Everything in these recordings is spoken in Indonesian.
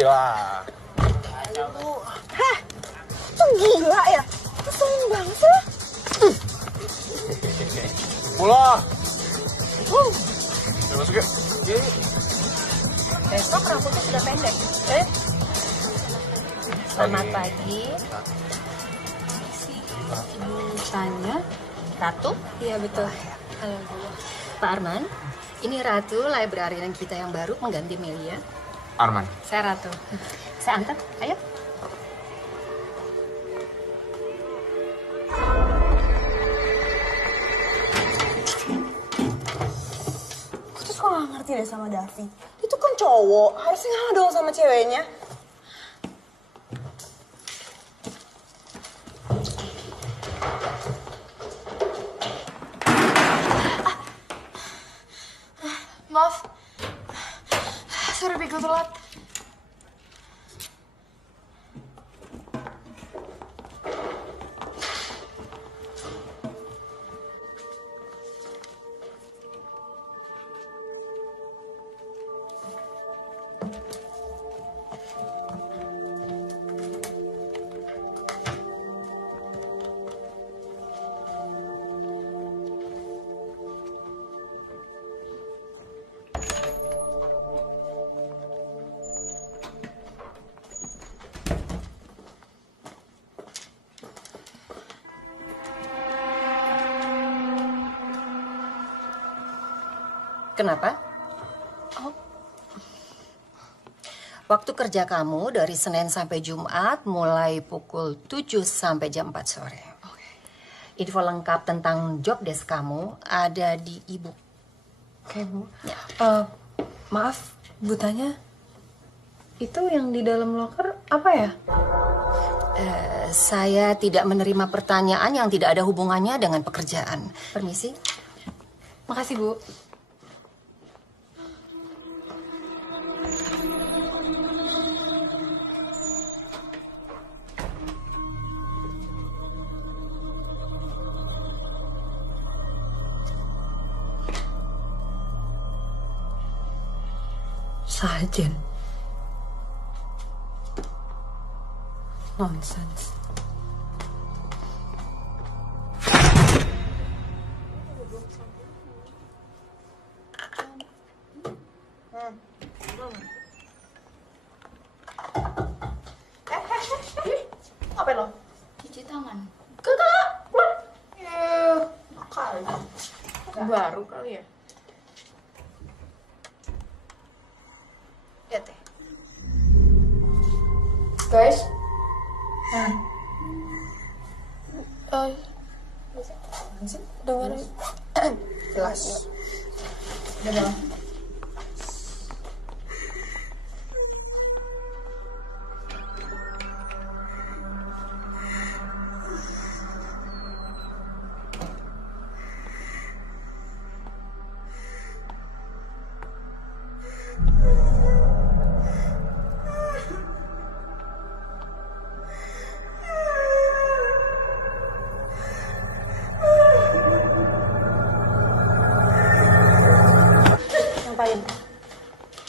lah. Hah? Itu gila ya? Keselin banget sih. Pulang. Udah masuk yuk. Besok rambutnya sudah pendek. Selamat pagi. Si Ibu Tanya. Ratu? Iya betul. Halo Bu. Pak Arman, ini Ratu, librarian kita yang baru mengganti Melia. Arman. Saya Ratu. Saya antar, ayo. Aku tuh kok gak ngerti deh sama Davi. Itu kan cowok, harusnya ngalah dong sama ceweknya. Maaf. Sorry, gue telat. Kenapa? Oh. Waktu kerja kamu dari Senin sampai Jumat mulai pukul 7 sampai jam 4 sore. Info lengkap tentang job desk kamu ada di e-book. Oke, Bu. Ya. Maaf, Bu Tanya. Itu yang di dalam loker apa ya? Saya tidak menerima pertanyaan yang tidak ada hubungannya dengan pekerjaan. Permisi. Makasih, Bu. Sajen. Nonsense. Ngapain lo? Cuci tangan. Kagak. Nakal. Baru kali ya. Lihat deh. Guys. Dengerin. Jelas. Udah. Ngapain?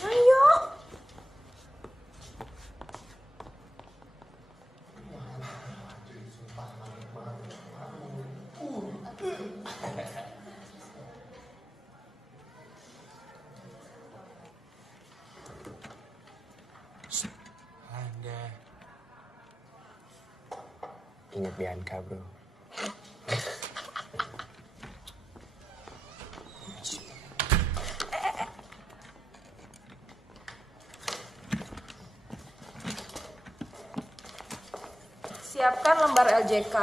Ayo. Anda. Ingat Bianca, bro. Siapkan lembar LJK.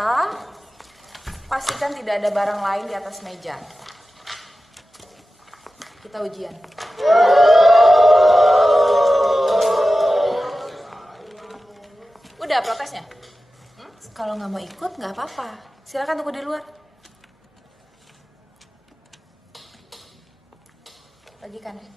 Pastikan tidak ada barang lain di atas meja. Kita ujian. Udah protesnya? Kalau nggak mau ikut nggak apa-apa. Silakan tunggu di luar. Bagikan ya.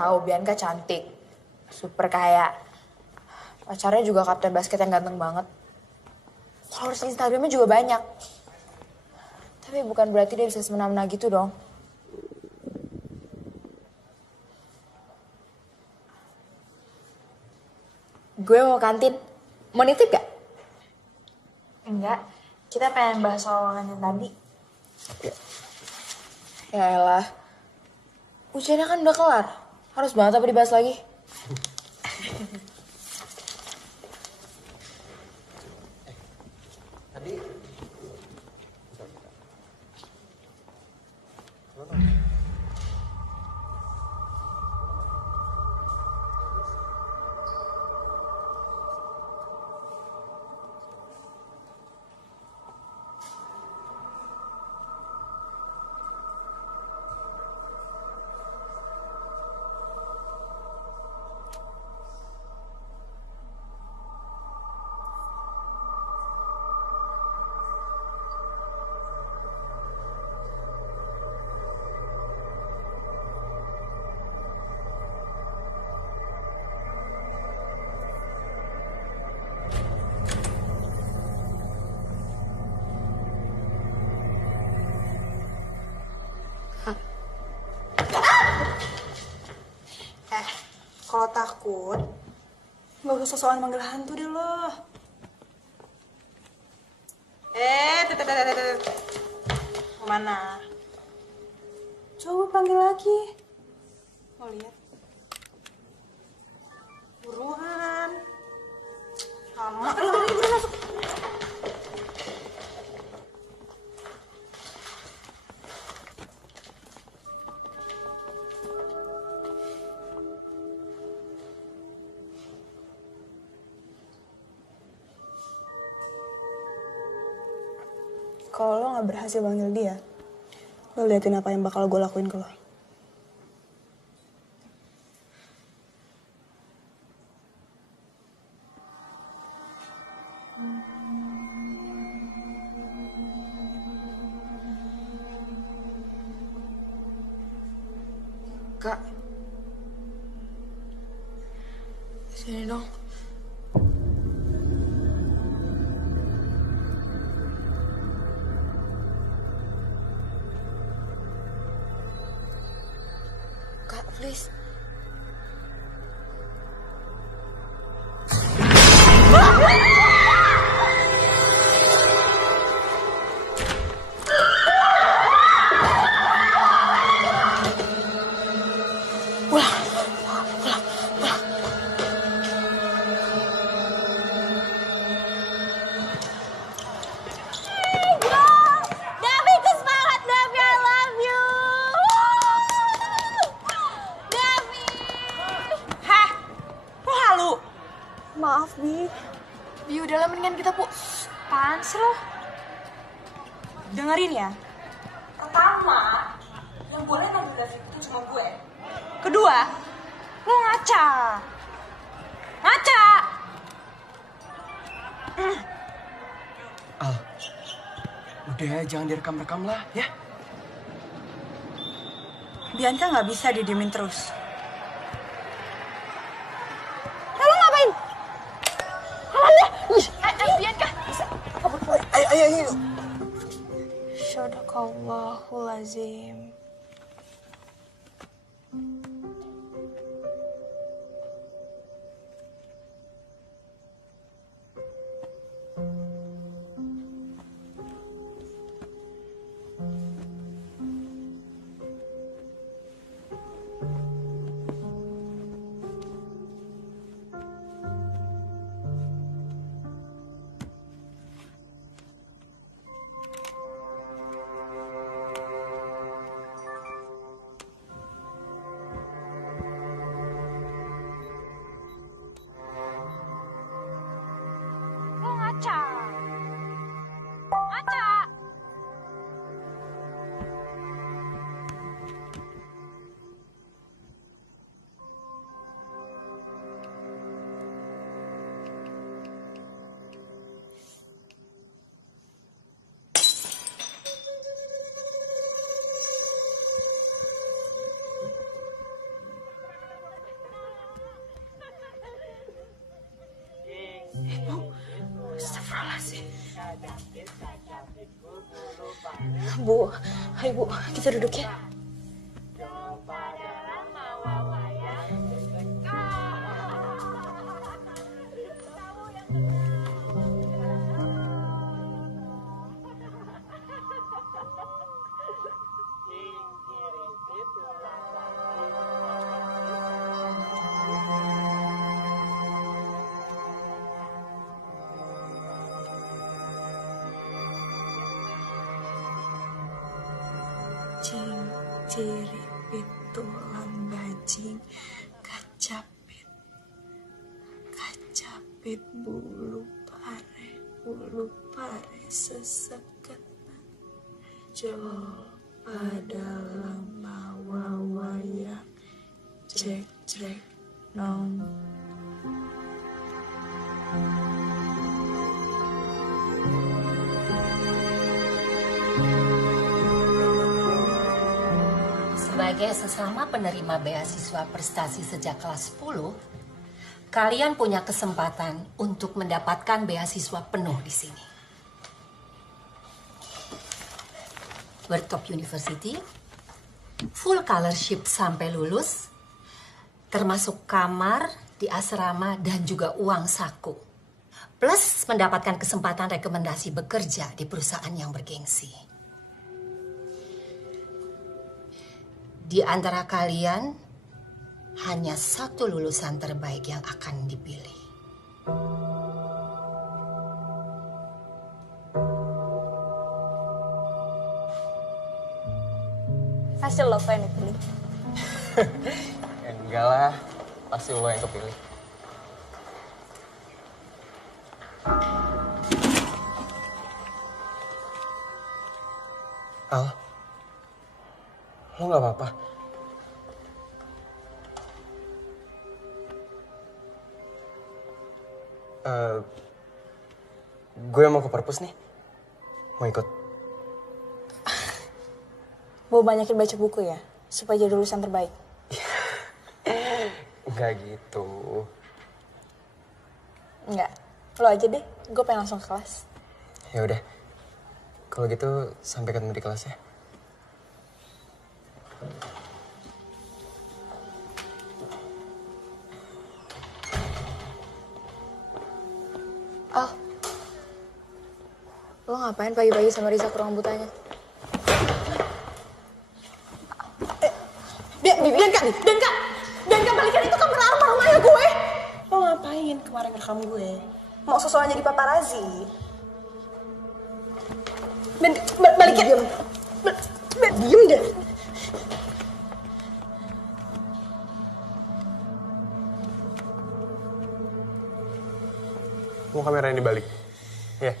tahu Bianca cantik, super kaya. Pacarnya juga kapten basket yang ganteng banget. Followers Instagramnya juga banyak. Tapi bukan berarti dia bisa semena-mena gitu dong. Gue mau kantin. Mau nitip gak? Enggak. Kita pengen bahas soal yang tadi. Ya elah. Ujiannya kan udah kelar. Harus banget apa dibahas lagi? Kalau takut, nggak usah sosokan manggil hantu deh lo. Mana? Coba panggil lagi. Mau lihat? Buruan. Lama. Buruan masuk. Kalau lo gak berhasil panggil dia, lo liatin apa yang bakal gue lakuin ke lo. Kak. Sini dong. Kak, please. Devi, itu semangat Devi, I love you. Devi. Hah? Lo halu? Maaf, Bi. Ya udahlah, mendingan kita Apaan sih lo? Dengerin ya. Pertama, yang boleh ngambil Davi itu cuma gue. Kedua, lo ngaca. Ngaca! Al, udah jangan direkam-rekam lah ya. Bianca nggak bisa didiemin terus. Bianca. Ayo. Sadaqallahulazim. Bu, ayo Bu, kita duduk ya. Cing, ciripit, tulang bajing, kacapit, bulu pare seseket, jo pada lama wawaya, cek nong. Sebagai sesama penerima beasiswa prestasi sejak kelas 10, kalian punya kesempatan untuk mendapatkan beasiswa penuh di sini. Bertop University, full scholarship sampai lulus, termasuk kamar di asrama dan juga uang saku. Plus mendapatkan kesempatan rekomendasi bekerja di perusahaan yang bergengsi. Di antara kalian, hanya satu lulusan terbaik yang akan dipilih. Pasti lo yang dipilih. Enggak lah, pasti lo yang kepilih. Al, lo gak apa-apa? Gue mau ke perpus nih. Mau ikut? Mau banyakin baca buku ya, supaya jadi lulusan terbaik. Enggak gitu. Enggak, lo aja deh, gue pengen langsung ke kelas. Ya udah. Kalau gitu sampai ketemu di kelas ya. Al, lo ngapain pagi-pagi sama Risa ke ruang butanya? Bianca balikan itu kamera almarhumahnya gue. Lo ngapain kemarin rekam gue? Mau sosokan jadi paparazi? Balikin. Diem deh. Mau kamera ini balik? Ya.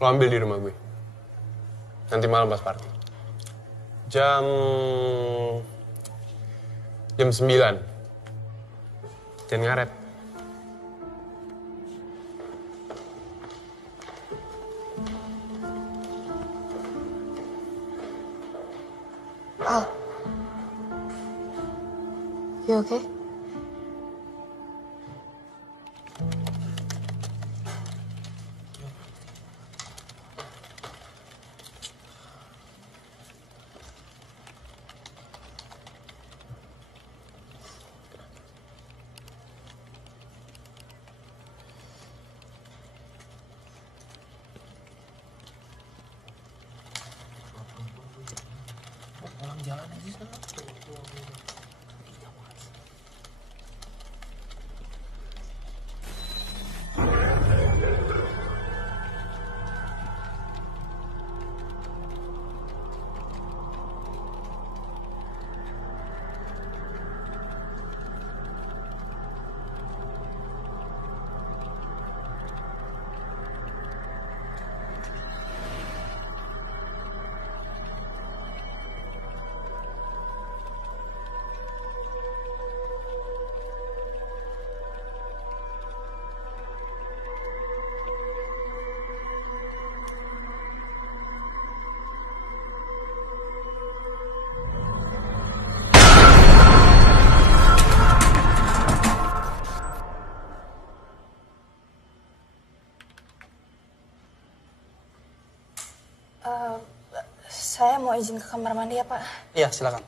Lo ambil di rumah gue. Nanti malam pas party. Jam 9. Jangan ngaret. Al, you okay? Saya mau izin ke kamar mandi ya, Pak. Iya, silakan.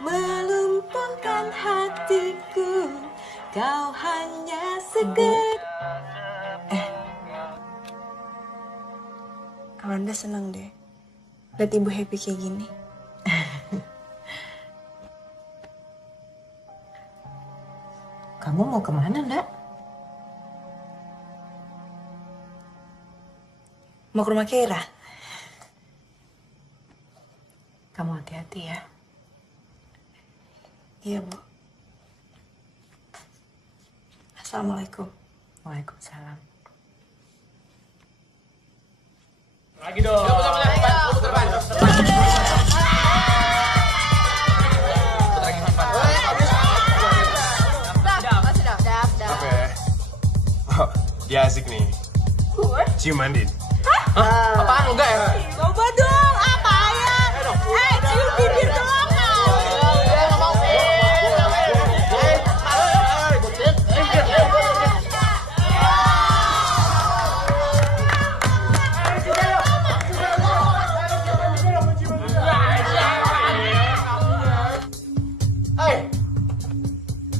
Melumpuhkan hatiku, kau hanya sekedar. Amanda senang deh. Lihat ibu happy kayak gini. Kamu mau kemana, Ndak? Mau ke rumah Keira. Kamu hati-hati ya. Iya, Bu. Assalamualaikum. Waalaikumsalam. Lagi dong. Apa ya? Oh, dia asik nih. Ciuman, Din. Hah? Apaan? Enggak ya? Coba dong, apa ya? Cium bibir doang.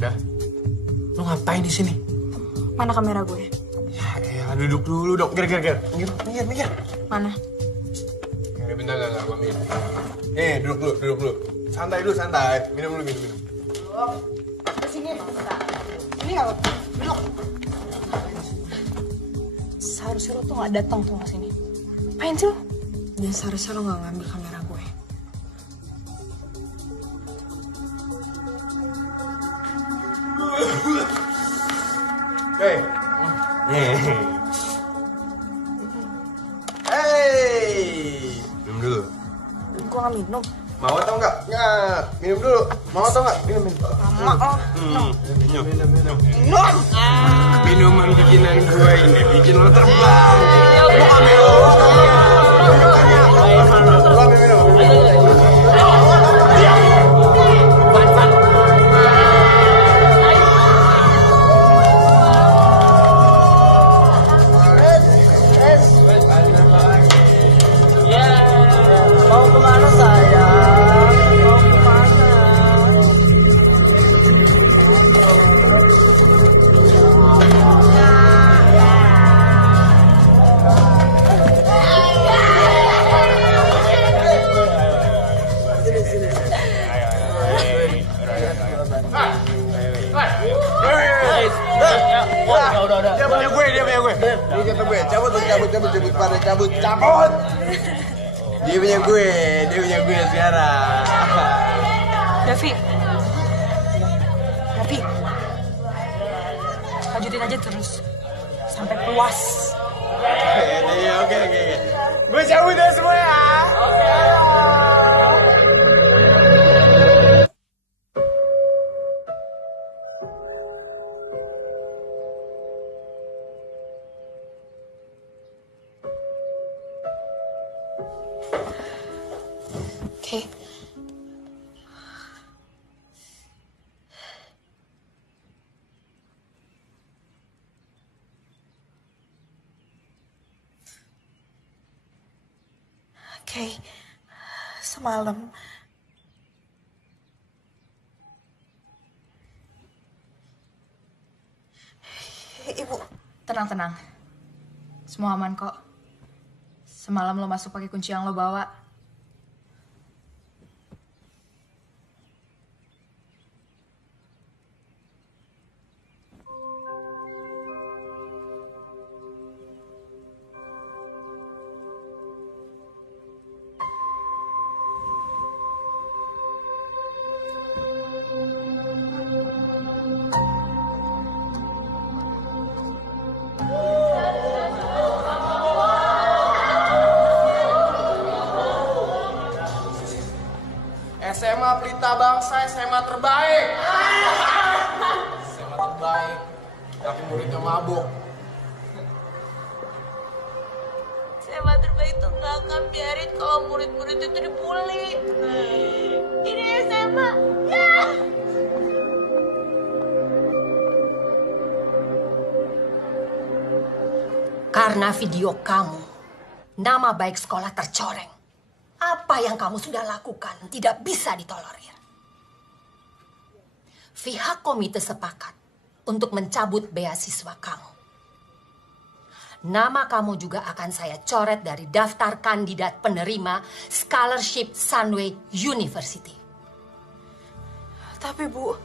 Udah. Lu ngapain di sini? Mana kamera gue? Ya, duduk dulu dong. Ger. Minggir. Mana? Ya, bentar, enggak, gua minum. Duduk dulu. Santai. Minum dulu. Seharusnya lo tuh gak datang tuh ke sini. Apain sih lo? Dan seharusnya lo gak ngambil kamera gue. Minum dulu. Gue gak minum. Mau atau enggak? Enggak. Minum dulu. Mau atau enggak? Minum. Lama lo. Minum. Minuman bikinan gue ini bikin lo terbang. Lu nggak minum. Lu ambil minum. Udah. Dia punya gue. Dia kata gue, cabut, pada cabut. Dia punya gue sekarang. Davi. Lanjutin aja terus. Sampai puas. Oke. Gue cabut ya semua ya. Oke. Oke. Semalam Ibu, Tenang. Semua aman kok. Semalam lo masuk pakai kunci yang lo bawa. SMA Pelita Bangsa, SMA terbaik. SMA terbaik. Tapi muridnya mabuk. SMA terbaik tuh gak akan biarin kalau murid-murid itu dibully. Ini SMA. Ya. Karena video kamu, nama baik sekolah tercoreng. Apa yang kamu sudah lakukan tidak bisa ditolerir. Pihak komite sepakat untuk mencabut beasiswa kamu. Nama kamu juga akan saya coret dari daftar kandidat penerima Scholarship Sunway University. tapi Bu,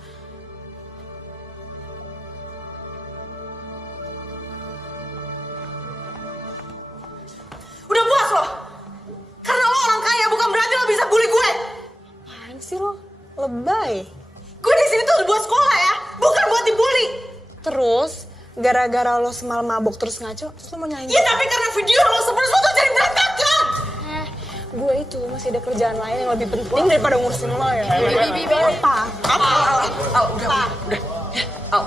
Udah puas lo? Karena lo orang kaya bukan berarti lo bisa bully gue. Apaan sih lo? Lebay. Gue di sini tuh buat sekolah ya, bukan buat dibully. Terus, gara-gara lo semalam mabuk terus ngaco, terus lo mau nyanyi? Ya tapi karena video lo seperti itu jadi berantakan. Gue itu masih ada kerjaan lain yang lebih penting daripada ngurusin lo ya. Apa? Udah. Apa?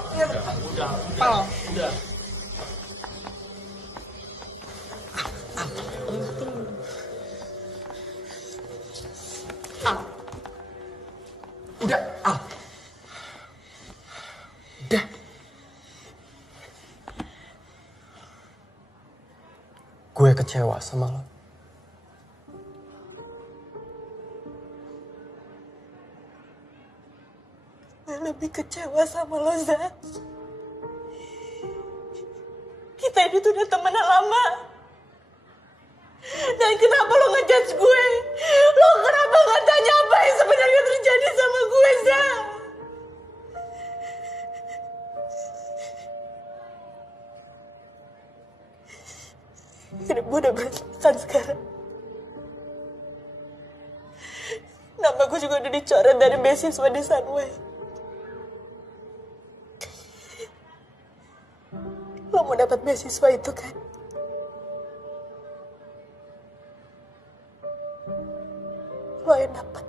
Udah, Udah. Gue kecewa sama lo. gue lebih kecewa sama lo, Za. Kita ini tuh udah temenan lama. Dan kenapa lo ngejudge gue? Lo kenapa gak tanya apa yang sebenarnya terjadi sama gue, Za? Hidup gue udah berantakan sekarang. Nama gue juga udah dicoret dari beasiswa di Sunway. Lo mau dapat beasiswa itu kan? Lo yang dapat.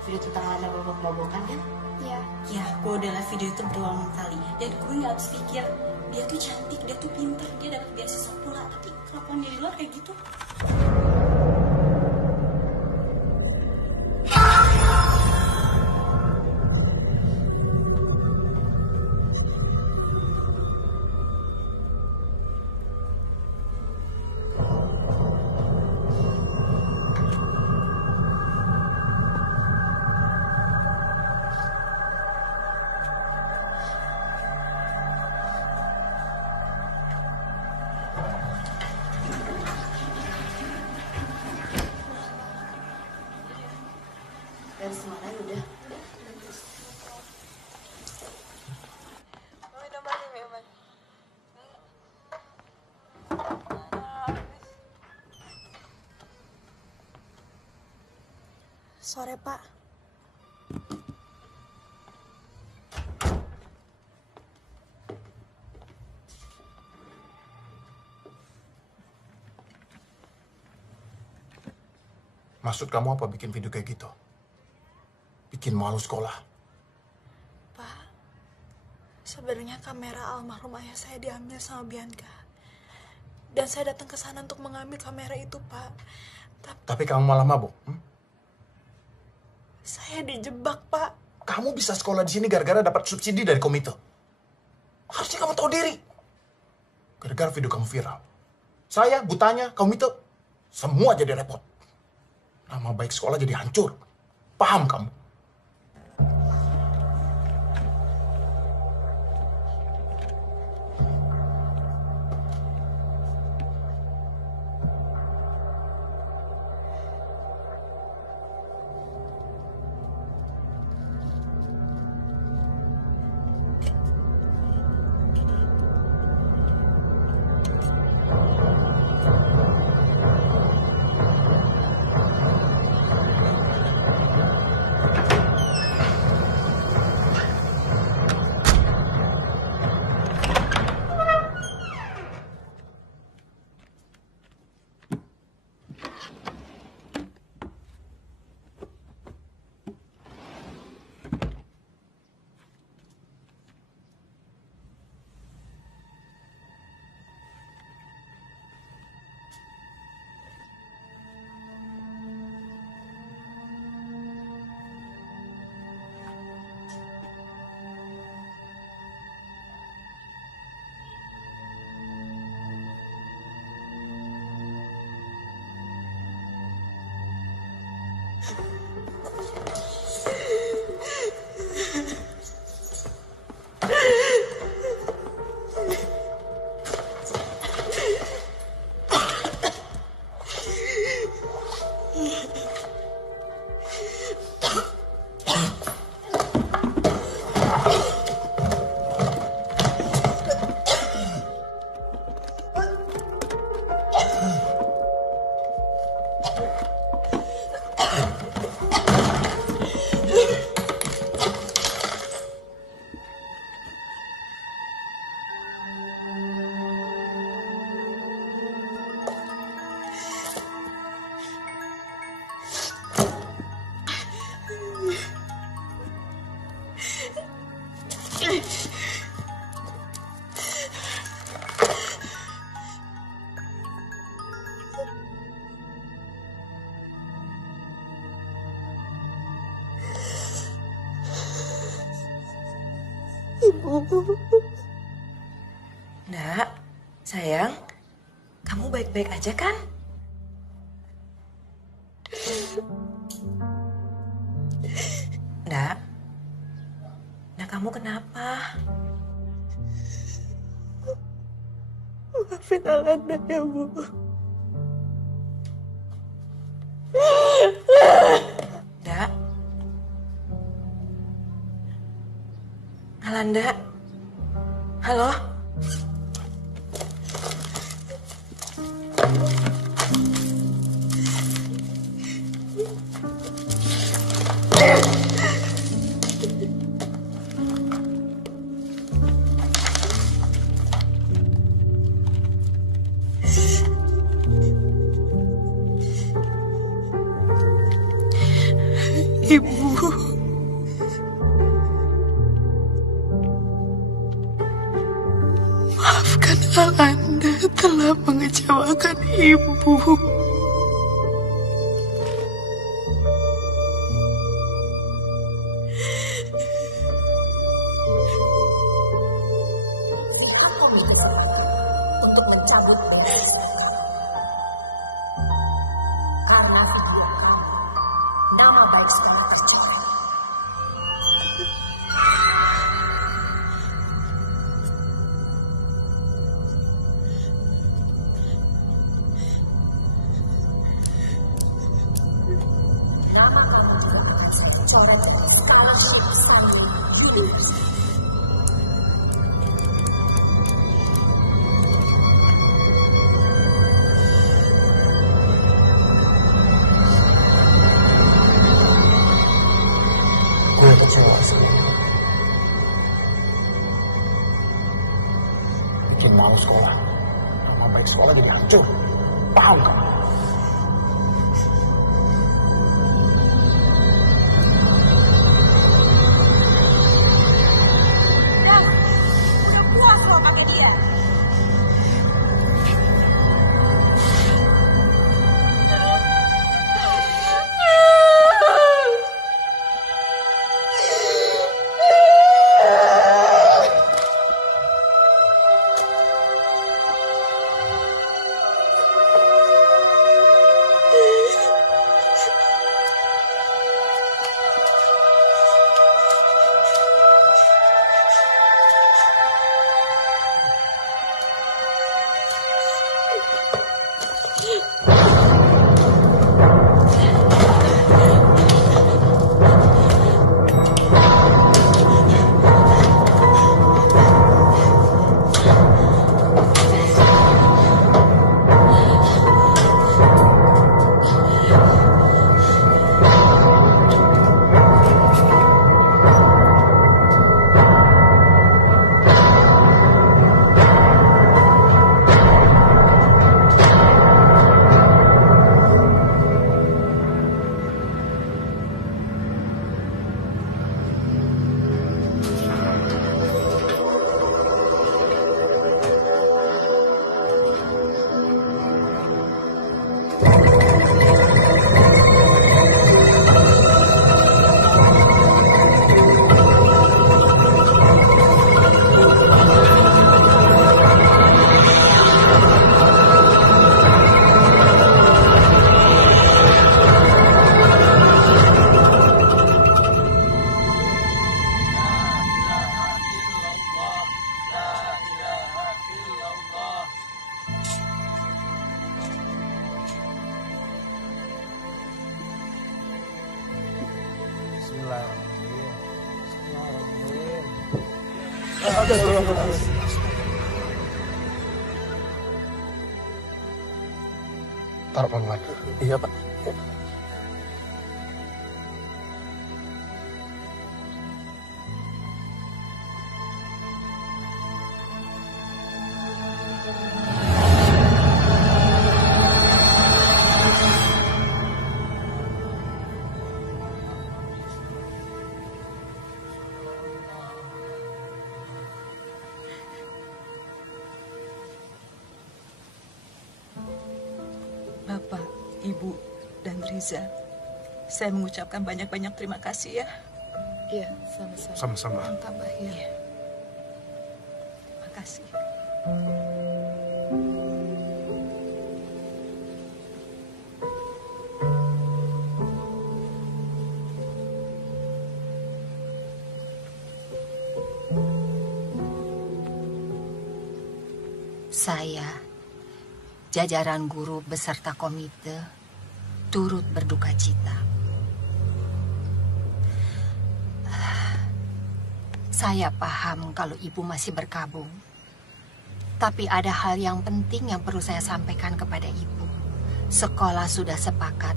Video tentang Lana babak-babokan kan? Iya. Ya, gue udah live video itu berulang kali. Dan gue gak habis pikir, dia tuh cantik, dia tuh pintar, dia dapat beasiswa pula. Tapi kelakuan dia di luar kayak gitu. Dan semuanya udah. Sore, Pak. Maksud kamu apa bikin video kayak gitu? Bikin malu sekolah. Pak, sebenarnya kamera almarhum ayah saya diambil sama Bianca. Dan saya datang ke sana untuk mengambil kamera itu, Pak. Tapi kamu malah mabuk. Saya dijebak, Pak. Kamu bisa sekolah di sini gara-gara dapat subsidi dari komite. Harusnya kamu tahu diri. Gara-gara video kamu viral. Saya, butanya, komite, semua jadi repot. Nama baik sekolah jadi hancur. Paham kamu? Nak, sayang, kamu baik-baik aja kan? Nak, kamu kenapa? Maafin Alanda ya, Bu. Nak, Alanda, halo? Ibu. Maafkan Alanda telah mengecewakan Ibu. Untuk mencabut karena nama baik sekali. Gue kecewa sekali. Bikin malu sekolah. Nama baik sekolah jadi hancur. Paham kamu? Udah puas lo sama dia. Taruh pelan-pelan. Iya, Pak. Bapak, Ibu, dan Riza, saya mengucapkan banyak-banyak terima kasih ya. Iya, sama-sama. Sama-sama. Tambah ya. Iya. Makasih. Saya, jajaran guru beserta komite, turut berduka cita. Saya paham kalau ibu masih berkabung. Tapi ada hal yang penting yang perlu saya sampaikan kepada ibu. Sekolah sudah sepakat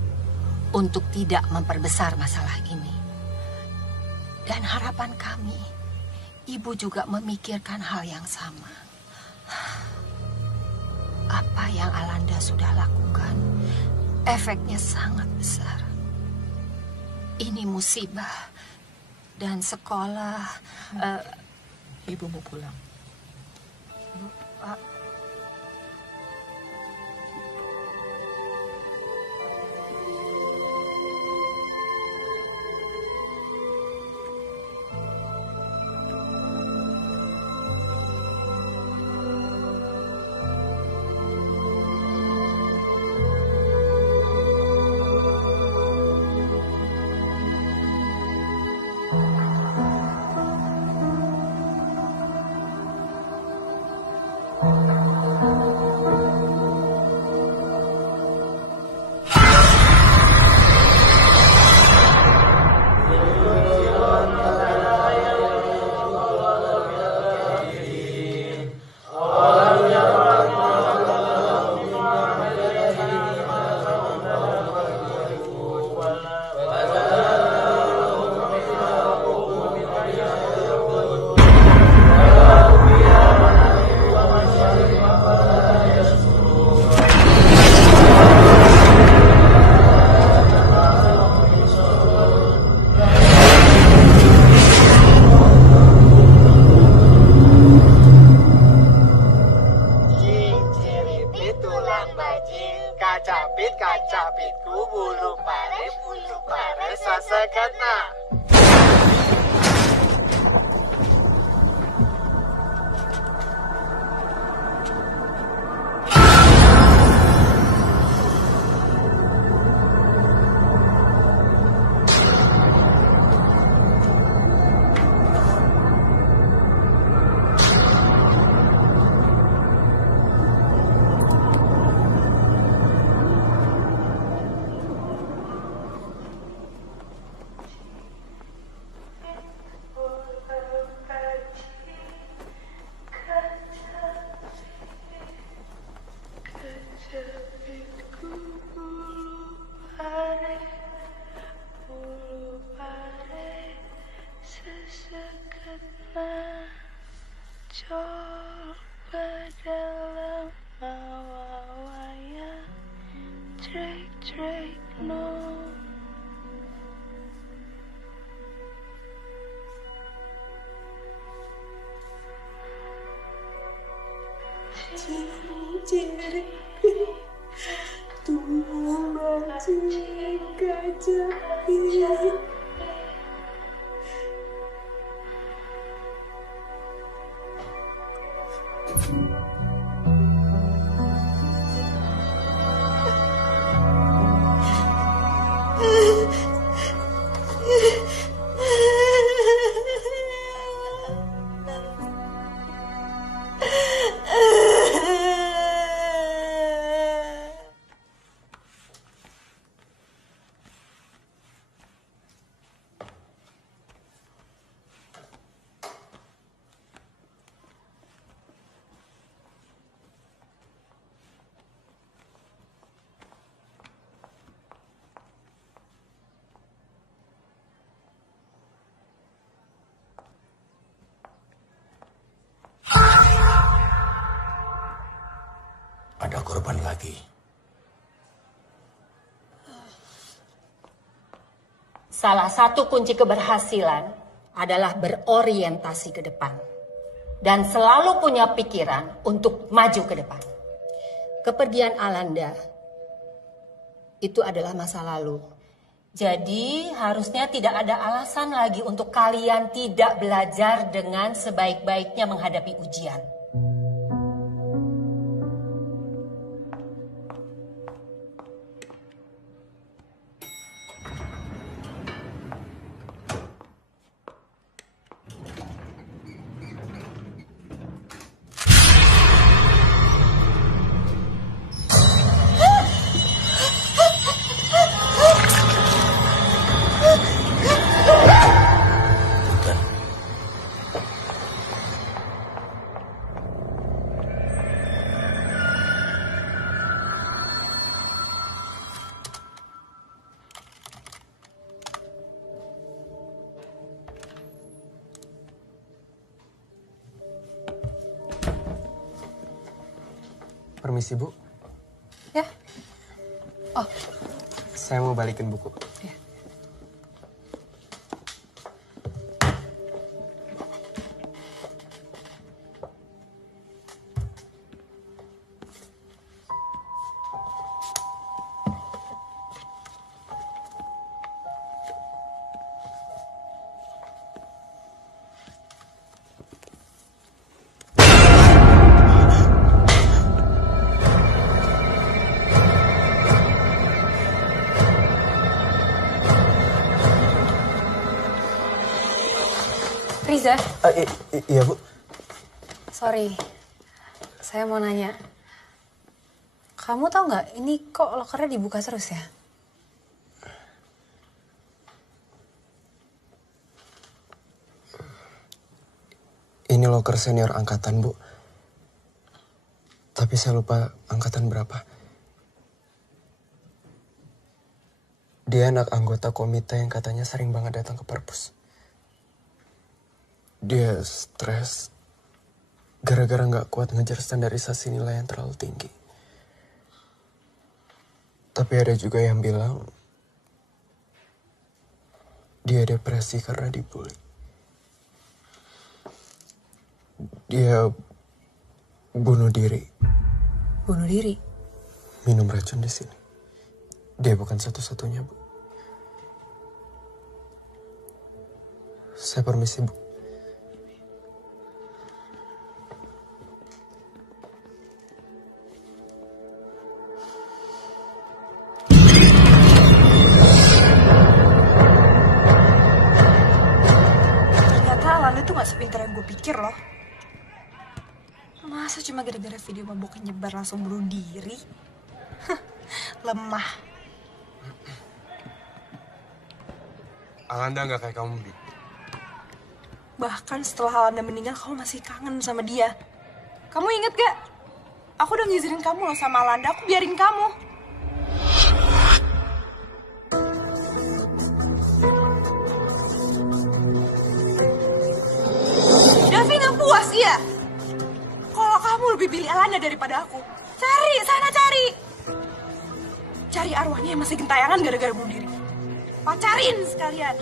untuk tidak memperbesar masalah ini. Dan harapan kami, ibu juga memikirkan hal yang sama. Apa yang Alanda sudah lakukan, efeknya sangat besar. Ini musibah. Dan sekolah... Ibu mau pulang. Kacapitku bulu pare sasekena. Ada korban lagi. Salah satu kunci keberhasilan adalah berorientasi ke depan. Dan selalu punya pikiran untuk maju ke depan. Kepergian Alanda itu adalah masa lalu. Jadi harusnya tidak ada alasan lagi untuk kalian tidak belajar dengan sebaik-baiknya menghadapi ujian. Permisi, Bu. Ya. Oh. Saya mau balikin buku. Ya. Riza, Iya, Bu. sorry. Saya mau nanya. Kamu tahu nggak, ini kok lokernya dibuka terus ya? Ini loker senior angkatan, Bu. Tapi saya lupa angkatan berapa. Dia anak anggota komite yang katanya sering banget datang ke perpus. Dia stres gara-gara nggak kuat ngejar standarisasi nilai yang terlalu tinggi. Tapi ada juga yang bilang dia depresi karena dibully. Dia bunuh diri. Bunuh diri? Minum racun di sini. Dia bukan satu-satunya, Bu. Saya permisi, Bu. Ternyata Alana tuh gak sepintar yang gue pikir loh. Masa cuma gara-gara video maboknya nyebar langsung bunuh diri? Lemah. Alanda nggak kayak kamu, Bi. Bahkan setelah Alana meninggal, kamu masih kangen sama dia. Kamu inget gak? Aku udah ngizinin kamu loh sama Alanda, aku biarin kamu. Davi gak puas ya? Kalau kamu lebih pilih Alanda daripada aku, cari, sana cari. Cari arwahnya yang masih gentayangan gara-gara bunuh diri. Pacarin sekalian.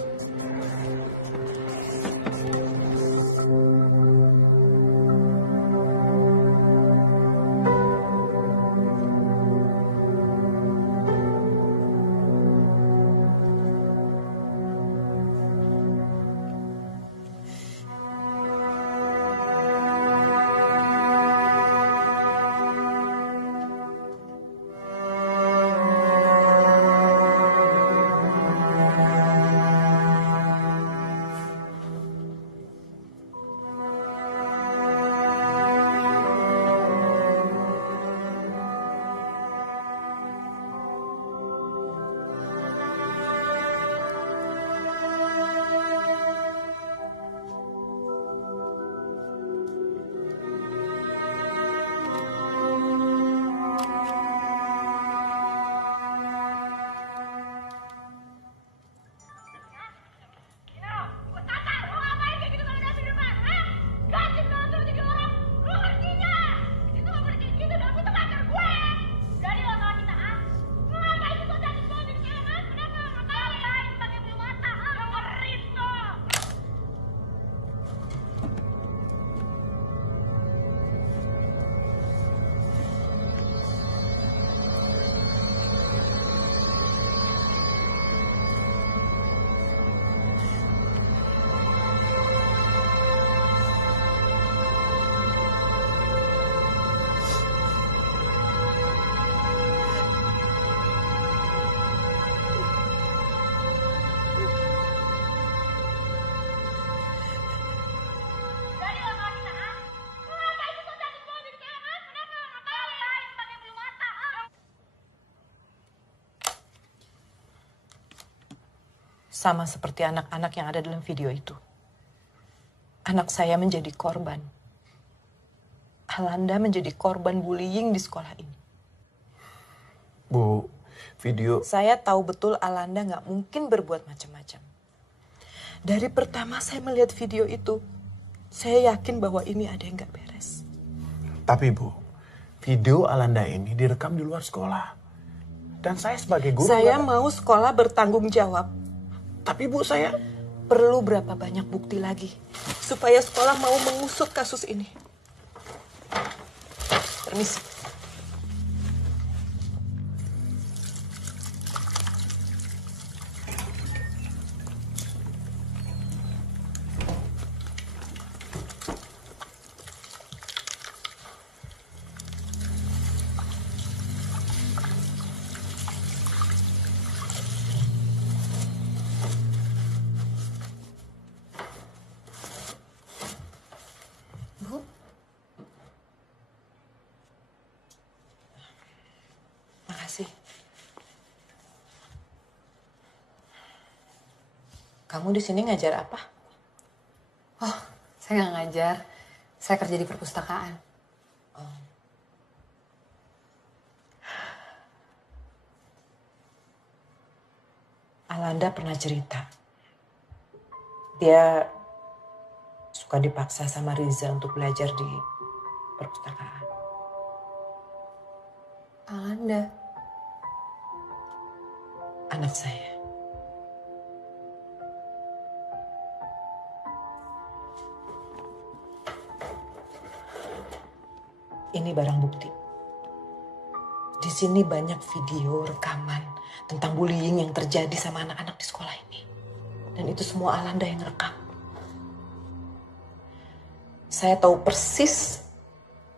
Sama seperti anak-anak yang ada dalam video itu. Anak saya menjadi korban. Alanda menjadi korban bullying di sekolah ini. Bu, video... Saya tahu betul Alanda nggak mungkin berbuat macam-macam. Dari pertama saya melihat video itu, saya yakin bahwa ini ada yang nggak beres. Tapi Bu, video Alanda ini direkam di luar sekolah. Dan saya sebagai guru... Saya mau sekolah bertanggung jawab. Tapi Bu, saya... Perlu berapa banyak bukti lagi supaya sekolah mau mengusut kasus ini. Permisi. Kamu di sini ngajar apa? Oh, saya nggak ngajar. Saya kerja di perpustakaan. Alanda pernah cerita. Dia suka dipaksa sama Riza untuk belajar di perpustakaan. Alanda. Anak saya. Ini barang bukti. Di sini banyak video rekaman tentang bullying yang terjadi sama anak-anak di sekolah ini. Dan itu semua Alanda yang rekam. Saya tahu persis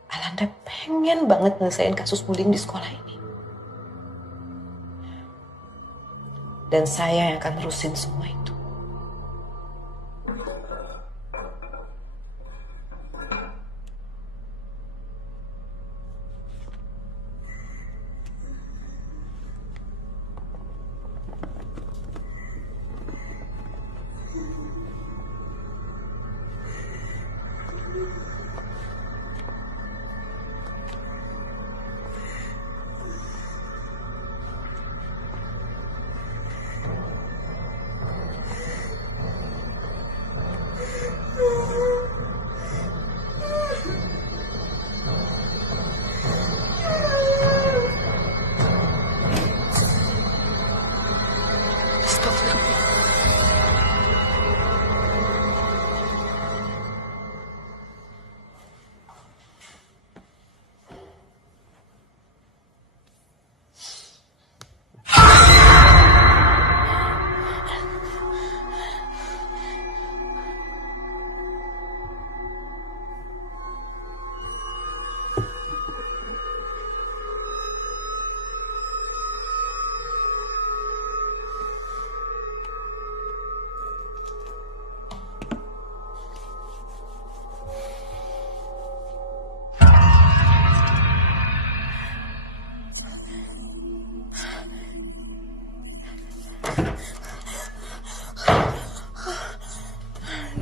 Alanda pengen banget nyelesain kasus bullying di sekolah ini. Dan saya yang akan nerusin semua itu.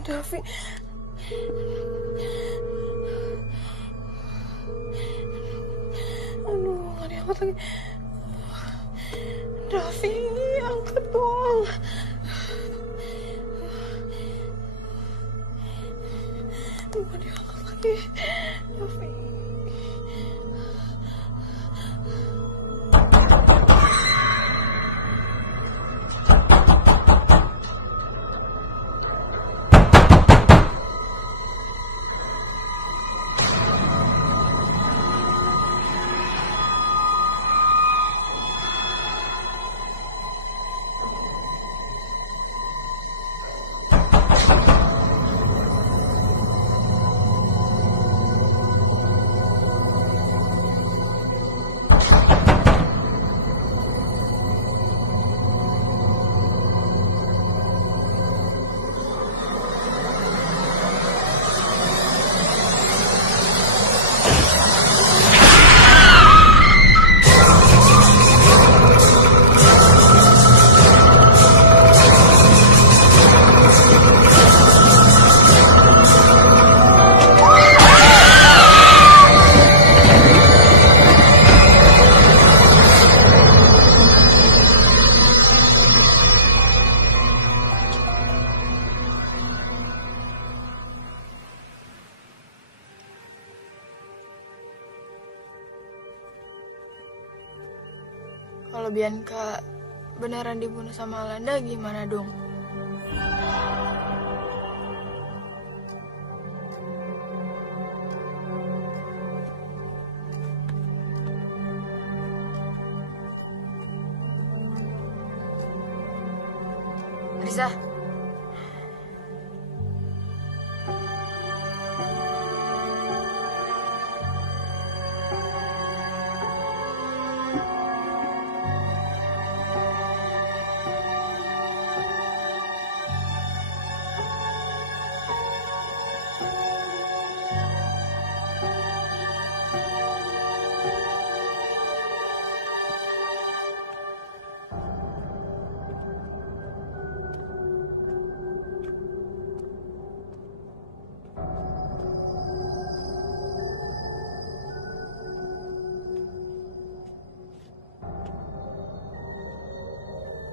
Davi. Aduh, gak diangkat lagi. Davi, angkat dong. Gak diangkat lagi. Davi. Kalau Bianca beneran dibunuh sama Alanda gimana dong? Riza.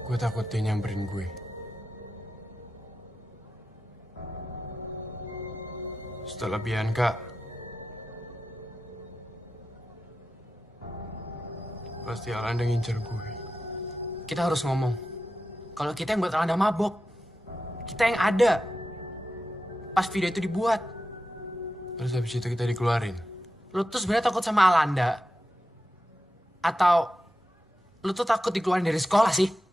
Gue takut dia nyamperin gue. Setelah Bianca, pasti Alanda ngincer gue. Kita harus ngomong. Kalau kita yang buat Alanda mabok. Kita yang ada. Pas video itu dibuat. Terus habis itu kita dikeluarin. Lu tuh sebenarnya takut sama Alanda? Atau lu tuh takut dikeluarin dari sekolah sih?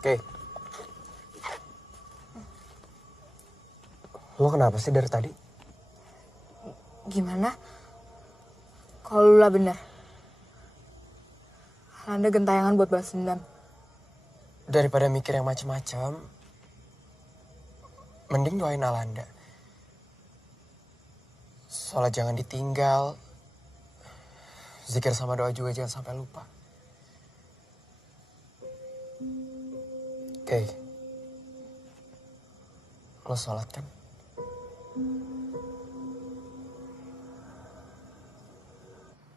Oke. Lo kenapa sih dari tadi? Gimana? Kalau Lula bener. Alanda gentayangan buat balas dendam. Daripada mikir yang macem-macem, mending doain Alanda. Sholat jangan ditinggal. Zikir sama doa juga jangan sampai lupa. Oke. Lo sholat kan?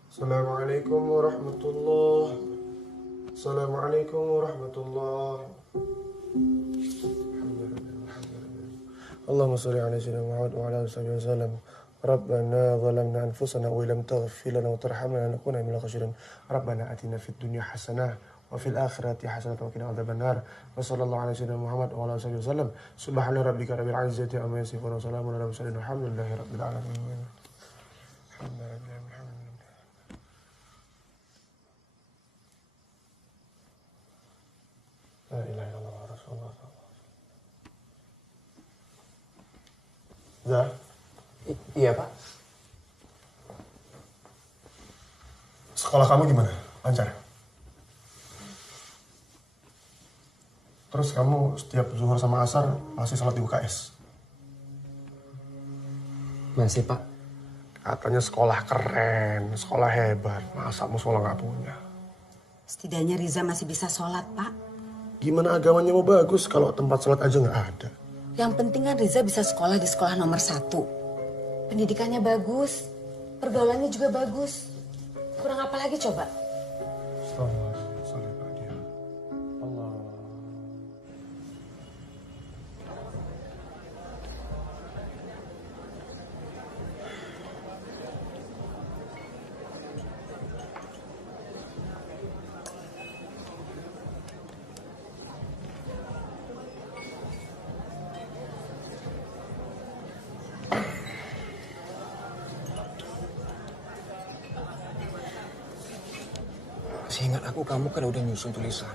Assalamualaikum warahmatullahi. Assalamualaikum warahmatullahi. Allahumma sholli ala sayyidina Muhammad wa ala alihi wasallam. ربنا ظلمنا أنفسنا وإن لم تغفر لنا وترحمنا لنكون من الخاسرين ربنا آتنا في الدنيا حسنة وفي الآخرة حسنة وقنا عذاب النار وصلى الله على سيدنا محمد وعلى آله وسلم سبحان ربك رب العزة عما يصفون وسلام على المرسلين والحمد لله رب العالمين. لا إله إلا الله رسول الله صلى الله عليه وسلم. Zah? Iya, Pak. Sekolah kamu gimana? Lancar? Terus kamu setiap zuhur sama asar masih sholat di UKS? Masih, Pak. Katanya sekolah keren, sekolah hebat. Masa musola nggak punya? Setidaknya Riza masih bisa sholat, Pak. Gimana agamanya mau bagus kalau tempat sholat aja nggak ada? Yang penting kan Riza bisa sekolah di sekolah nomor 1. Pendidikannya bagus, pergaulannya juga bagus. Kurang apa lagi coba? Seingat aku kamu kan udah nyusun tulisan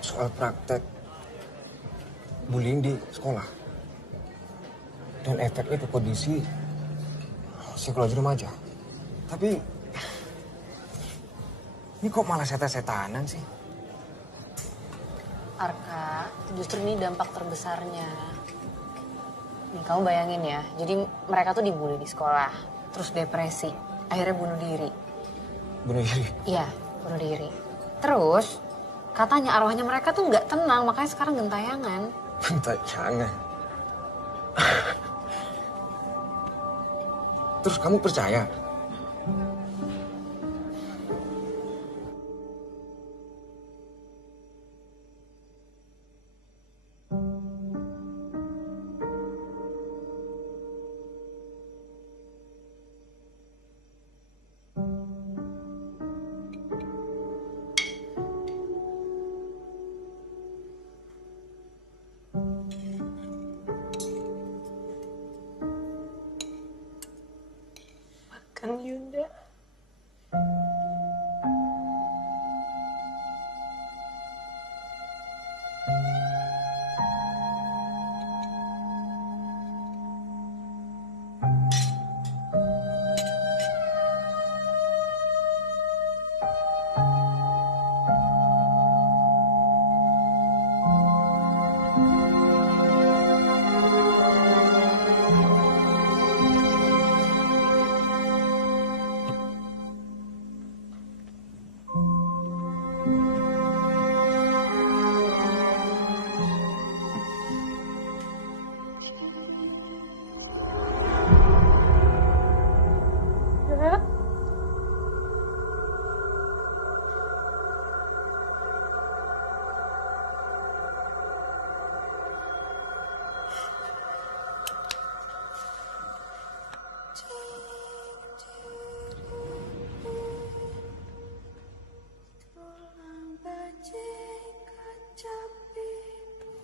soal praktek bullying di sekolah dan efeknya ke kondisi psikologi remaja. Tapi ini kok malah setan-setanan sih? Arka, justru ini dampak terbesarnya. Nih kamu bayangin ya, jadi mereka tuh dibully di sekolah, terus depresi, akhirnya bunuh diri. Bunuh diri? Iya, bunuh diri. Terus katanya arwahnya mereka tuh nggak tenang, makanya sekarang gentayangan. Gentayangan? Terus kamu percaya? Yunda.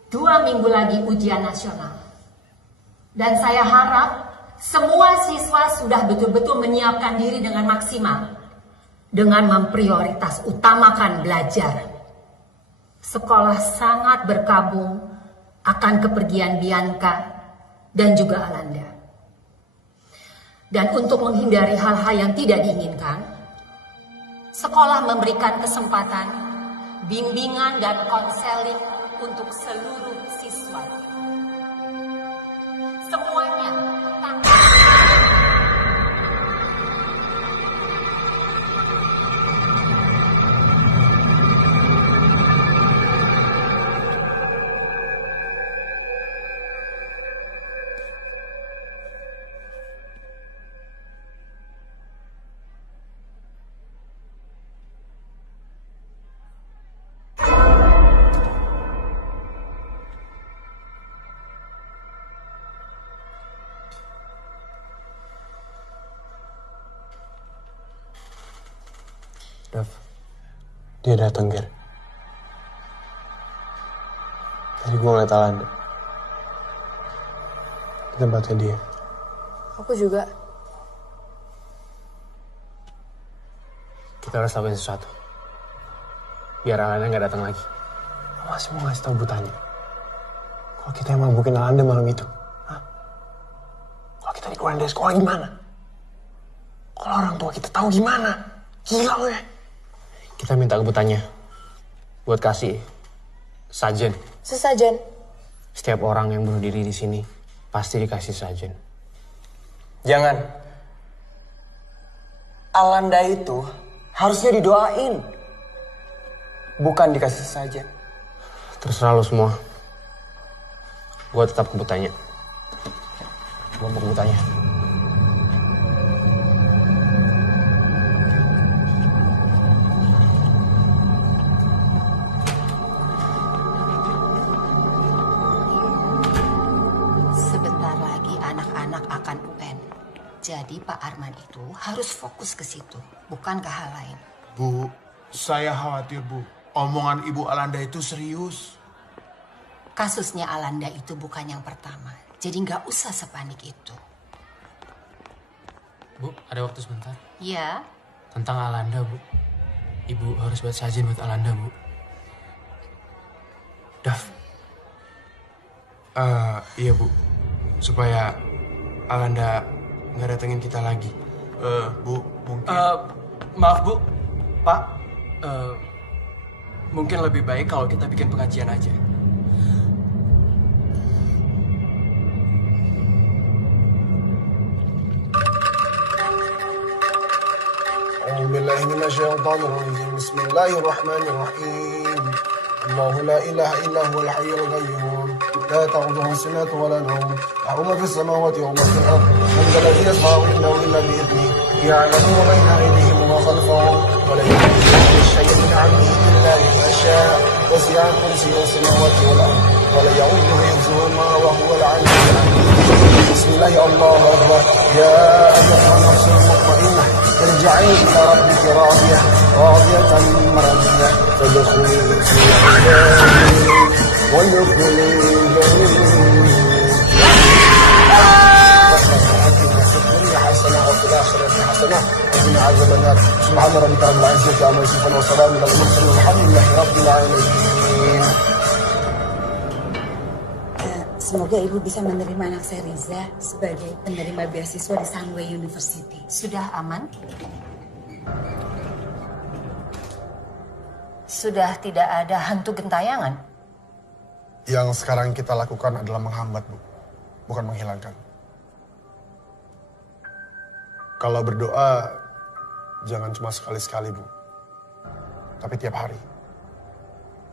Dua minggu lagi ujian nasional. Dan saya harap semua siswa sudah betul-betul menyiapkan diri dengan maksimal. Dengan memprioritas utamakan belajar. Sekolah sangat berkabung akan kepergian Bianca dan juga Alanda. Dan untuk menghindari hal-hal yang tidak diinginkan, sekolah memberikan kesempatan, bimbingan dan konseling untuk seluruh siswa. Semuanya tanpa Dav, dia datang, Ger. Tadi gue ngeliat Alanda. Di tempatnya dia. Aku juga. Kita harus lakuin sesuatu. Biar Alanda gak datang lagi. Masih mau ngasih tau Butanya. Kalau kita yang mabukin Alanda malam itu. Hah? Kalau kita dikeluarin dari sekolah gimana? Kalau orang tua kita tahu gimana? Gila lo ya. Kita minta ke Butanya buat kasih sajen. Sesajen. Setiap orang yang bunuh diri di sini pasti dikasih sajen. Jangan. Alanda itu harusnya didoain. Bukan dikasih saja. Terserah lo semua. Gue tetap ke Butanya. Gue mau ke Butanya. sebentar lagi anak-anak akan UN. Jadi Pak Arman itu harus fokus ke situ, bukan ke hal lain. Bu, saya khawatir, Bu. Omongan Ibu Alanda itu serius. Kasusnya Alanda itu bukan yang pertama, jadi nggak usah sepanik itu. Bu, ada waktu sebentar. Ya, Tentang Alanda, Bu. Ibu harus buat sajian buat Alanda, Bu. Dav. Iya, Bu. Supaya Alanda nggak datengin kita lagi. Bu, mungkin... Maaf, Bu. Pak. Mungkin lebih baik kalau kita bikin pengajian aja. أعوذ بالله من الشيطان الرجيم بسم الله الرحمن الرحيم الله لا إله إلا هو الحي القيوم لا تأخذه سنة ولا نوم له ما في السماوات وما في الأرض من ذا الذي يشفع عنده إلا بإذنه يعلم ما بين أيديهم وما خلفهم ولا يحيطون بشيء من علمه إلا بما شاء وسع كرسيه السماوات والأرض ولا يعوده حفظهما وهو العلي العظيم بسم الله الله أكبر يا أيها النفس المطمئنة ارجعي إلى ربك راضية مرضية فادخلي في عبادي وادخلي جنتي ربنا آتنا في الدنيا حسنة وفي الآخرة حسنة حسنة وقنا عذاب النار سبحان ربك رب العزة عما يصفون وسلام على المرسلين والحمد لله رب العالمين. Semoga ibu bisa menerima anak saya Riza sebagai penerima beasiswa di Sunway University. Sudah aman? Sudah tidak ada hantu gentayangan? Yang sekarang kita lakukan adalah menghambat, Bu. Bukan menghilangkan. Kalau berdoa, jangan cuma sekali-sekali, Bu. Tapi tiap hari.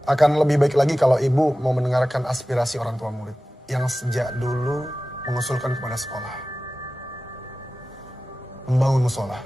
Akan lebih baik lagi kalau Ibu mau mendengarkan aspirasi orang tua murid yang sejak dulu mengusulkan kepada sekolah. Membangun musola.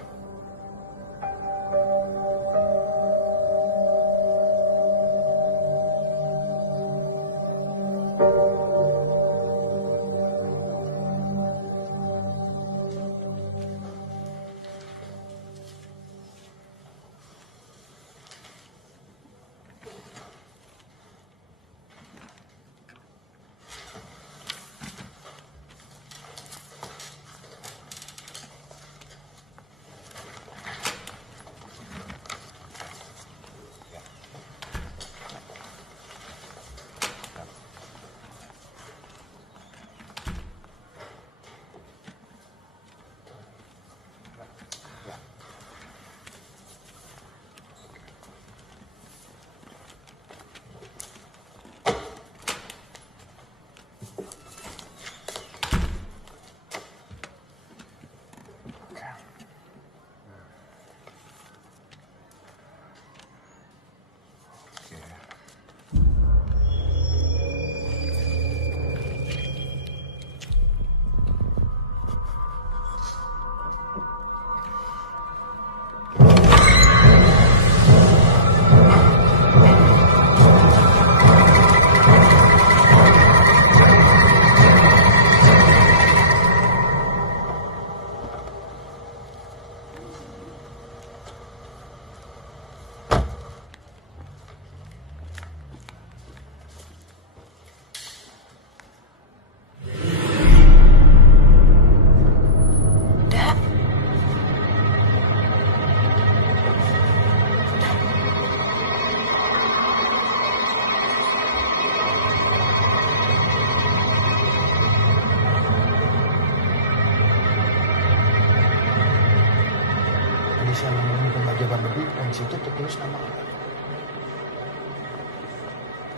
Saya menemukan pembajakan lebih dan situ tertulis nama Anda.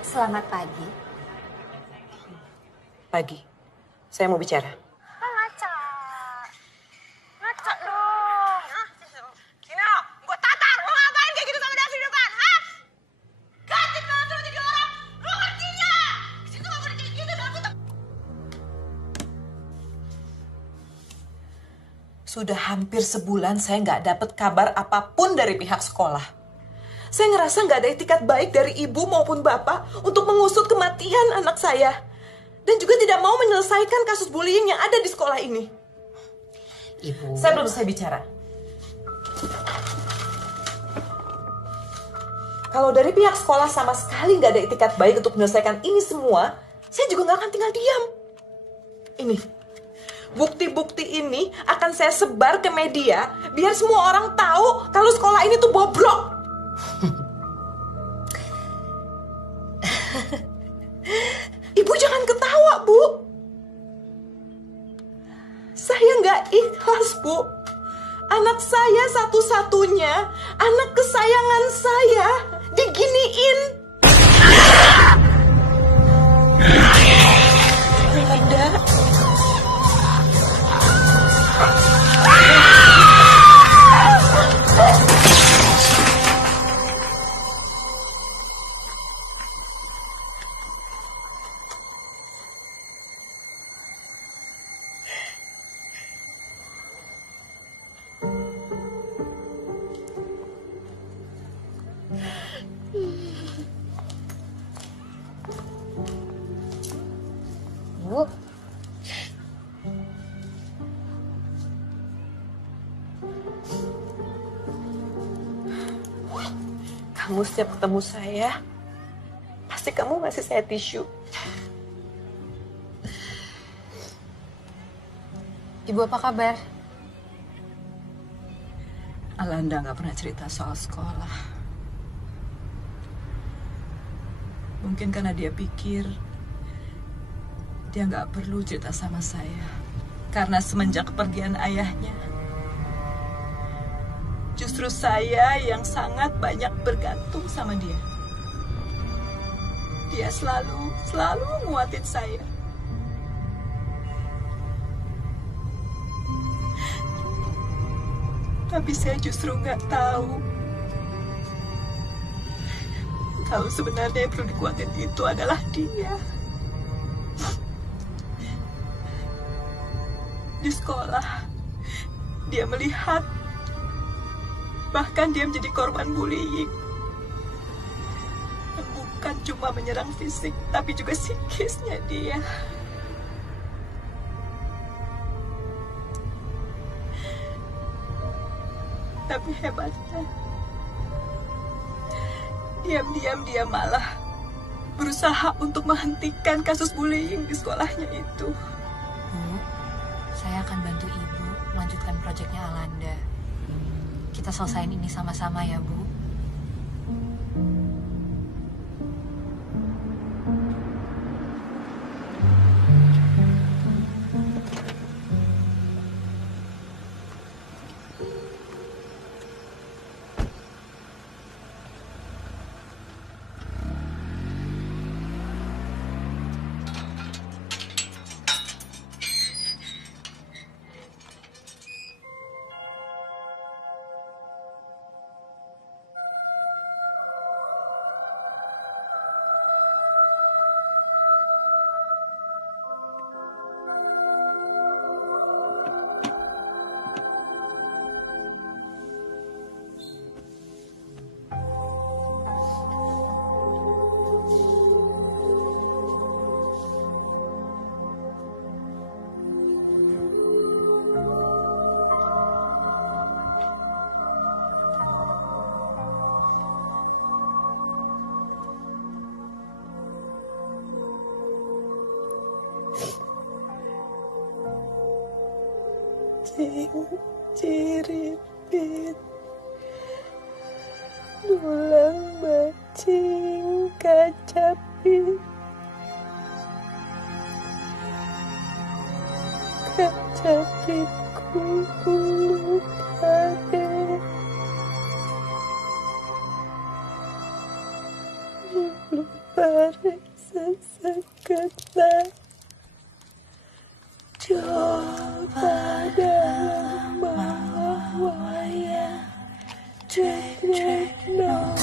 Selamat pagi. Pagi. Saya mau bicara. Ngaca. Ngaca dong. Kino, gue tatar. Lo ngapain kayak gitu sama David depan? Hah? Ganti banget lo jadi orang. Lo ngerti gak? Situ gak boleh kayak gitu. David. Sudah hampir sebulan saya nggak dapat kabar apapun dari pihak sekolah. Saya ngerasa nggak ada itikat baik dari ibu maupun bapak untuk mengusut kematian anak saya. Dan juga tidak mau menyelesaikan kasus bullying yang ada di sekolah ini. Ibu... Saya belum selesai bicara. Kalau dari pihak sekolah sama sekali nggak ada itikat baik untuk menyelesaikan ini semua, saya juga nggak akan tinggal diam. Ini. Bukti-bukti ini akan saya sebar ke media biar semua orang tahu kalau sekolah ini tuh bobrok. Ibu jangan ketawa, Bu. Saya nggak ikhlas, Bu. Anak saya satu-satunya, anak kesayangan saya, diginiin. Linda. Bu. Kamu setiap ketemu saya, pasti kamu ngasih saya tisu. Ibu apa kabar? Alanda nggak pernah cerita soal sekolah. Mungkin karena dia pikir dia nggak perlu cerita sama saya. Karena semenjak kepergian ayahnya, justru saya yang sangat banyak bergantung sama dia. Dia selalu nguatin saya. Tapi saya justru nggak tahu kalau sebenarnya yang perlu dikuatin itu adalah dia. Di sekolah, dia melihat, bahkan dia menjadi korban bullying. Bukan cuma menyerang fisik, tapi juga psikisnya dia. Tapi hebatnya, diam-diam dia malah berusaha untuk menghentikan kasus bullying di sekolahnya itu. Bu, saya akan bantu Ibu melanjutkan proyeknya Alanda. Kita selesain ini sama-sama ya, Bu. Ciripit dulang bacing kacapit kulit kade lupa sesekata coba dalam bawah ya trek no.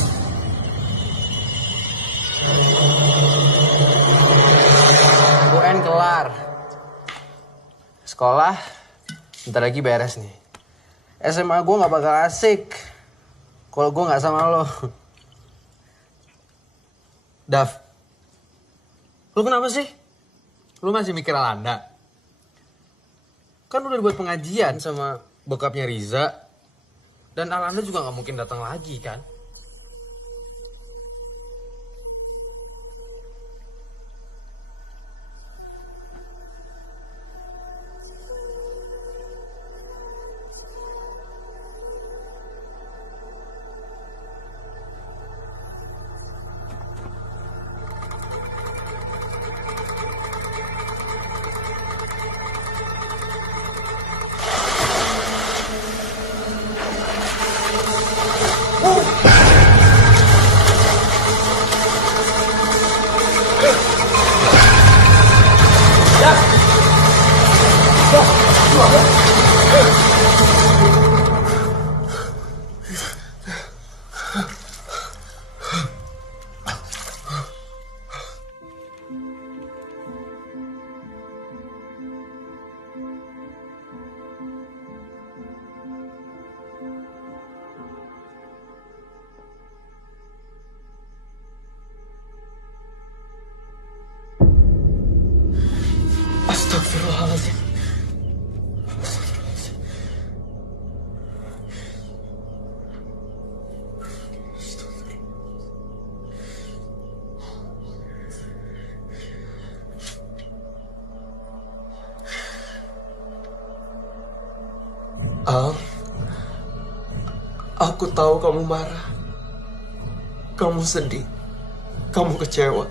UN kelar. Sekolah bentar lagi beres nih. SMA gue gak bakal asik kalau gue gak sama lo. Dav, lu kenapa sih? Lu masih mikir Alanda? Kan udah dibuat pengajian sama bokapnya Riza. Dan Alanda juga gak mungkin datang lagi kan? Astagfirullahaladzim. Al, Aku tahu kamu marah. Kamu sedih. Kamu kecewa.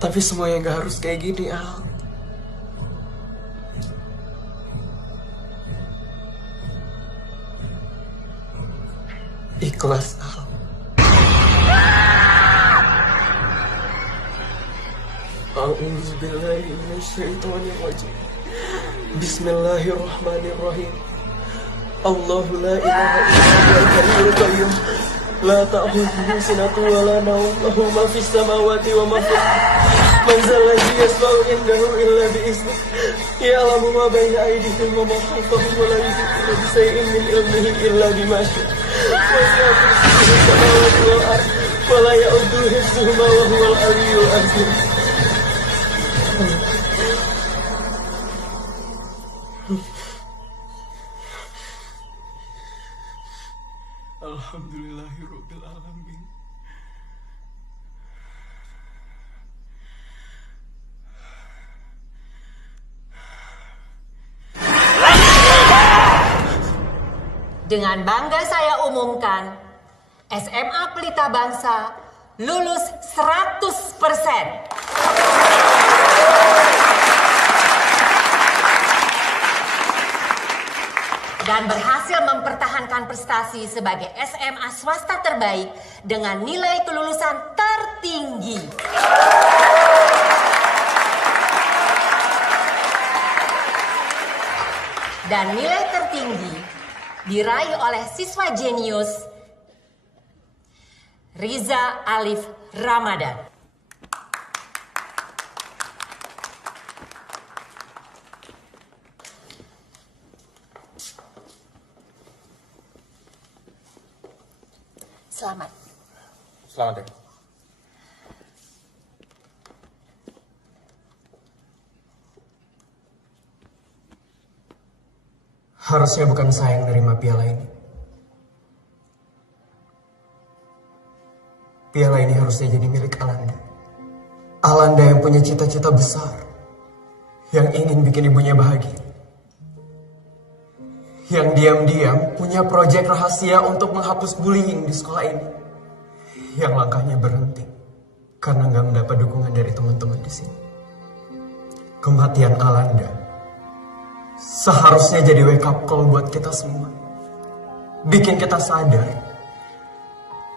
Tapi semuanya gak harus kayak gini, Al. Ikhlas, Al. A'udzubillahi minasyaitonirrajim. Bismillahirrahmanirrahim. Allahu la ilaha illa huwal hayyul qayyum. La ta'khudhuhu sinatun wa la nawm. Lahu ma fis samawati wa ma fil ardh. Man zal ladzi yashfa'u indahu illa bi'iznihi. Ya'lamu ma baina aydihim wa ma khalfahum wa la yuhituna bi shay'in min ilmihi illa bima syaa. Wasi'a kursiyyuhu samawati wal ardh wa la ya'uduhu hifdhuhuma wa huwal 'aliyyul 'azim. Alhamdulillahirabbil alamin. Dengan bangga saya umumkan, SMA Pelita Bangsa lulus 100%. Dan berhasil mempertahankan prestasi sebagai SMA swasta terbaik dengan nilai kelulusan tertinggi. Dan nilai tertinggi diraih oleh siswa jenius Riza Alif Ramadan. Selamat. Selamat ya. Harusnya bukan saya yang nerima piala ini. Piala ini harusnya jadi milik Alanda. Alanda yang punya cita-cita besar, yang ingin bikin ibunya bahagia. Yang diam-diam punya proyek rahasia untuk menghapus bullying di sekolah ini. Yang langkahnya berhenti karena nggak mendapat dukungan dari teman-teman di sini. Kematian Alanda seharusnya jadi wake up call buat kita semua. Bikin kita sadar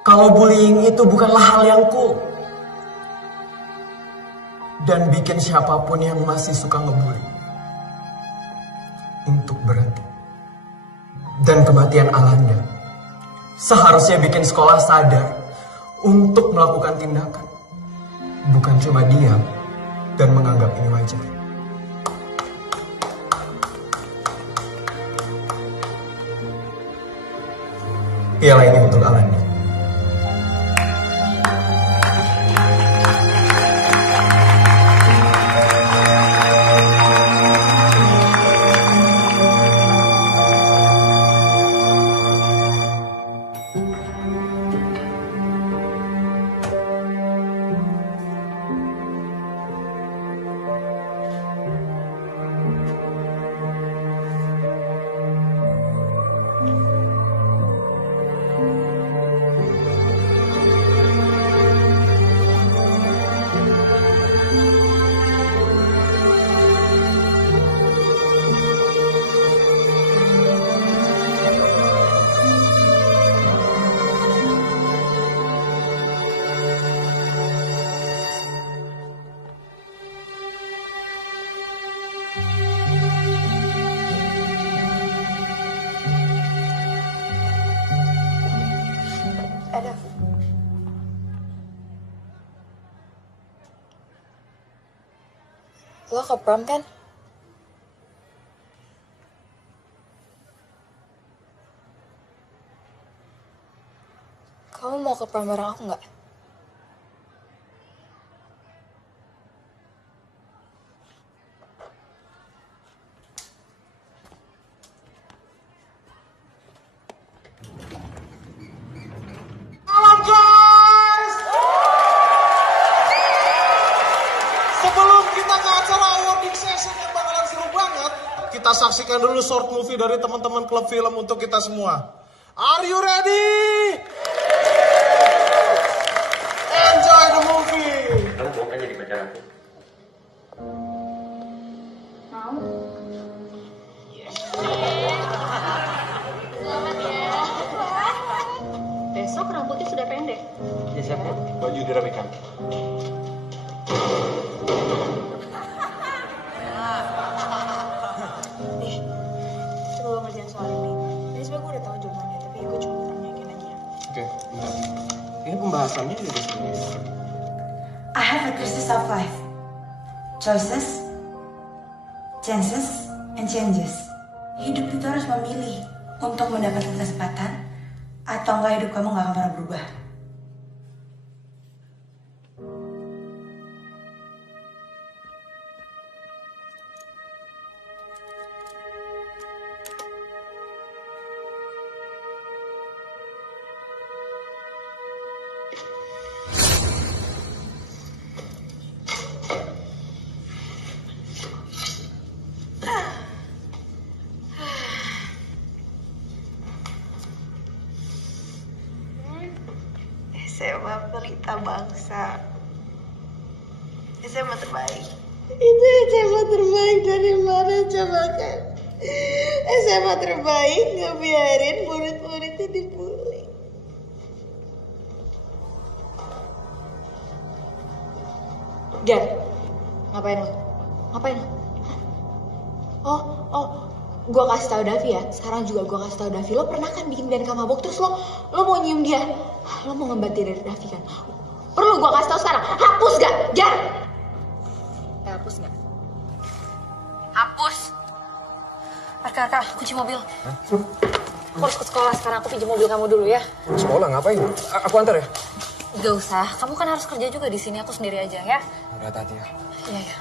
kalau bullying itu bukanlah hal yang cool. Dan bikin siapapun yang masih suka ngebully untuk berhenti. Dan kematian Alanda seharusnya bikin sekolah sadar untuk melakukan tindakan. Bukan cuma diam dan menganggap ini wajar. Piala ini untuk Alanda. Lo ke prom kan? Kamu mau ke prom bareng aku nggak? kita saksikan dulu short movie dari teman-teman klub film untuk kita semua. Are you ready? Enjoy the movie. Kamu mau kan jadi pacar aku? Mau? Selamat ya. Besok rambutnya sudah pendek. Ya siapa? Baju dirapikan. Coba lo ngerjain soal ini. Ini sebenernya gue udah tahu jawabannya, tapi gue cuma nanyain aja. Oke, bentar. Ini pembahasannya ada di sini. I have a crisis of life. Choices, chances, and changes. Hidup itu harus memilih untuk mendapatkan kesempatan atau enggak hidup kamu nggak akan pernah berubah. SMA Pelita Bangsa, SMA terbaik. Itu SMA terbaik dari mana coba kan? SMA terbaik ngebiarin murid-muridnya dibully. Gan, ngapain lo? Ngapain lo? Gue kasih tau Davi ya. Sekarang juga gue kasih tau Davi. Lo pernah kan bikin Bianca mabok terus lo mau nyium dia. Lo mau ngembat dia dari Davi kan? Perlu gue kasih tau sekarang. Hapus gak? Jar! Hapus gak? Hapus! Arka, kunci mobil. Aku harus ke sekolah sekarang. Aku pinjam mobil kamu dulu ya. Sekolah ngapain? Aku antar ya? Gak usah. Kamu kan harus kerja juga di sini. Aku sendiri aja ya. Hati-hati ya. Iya.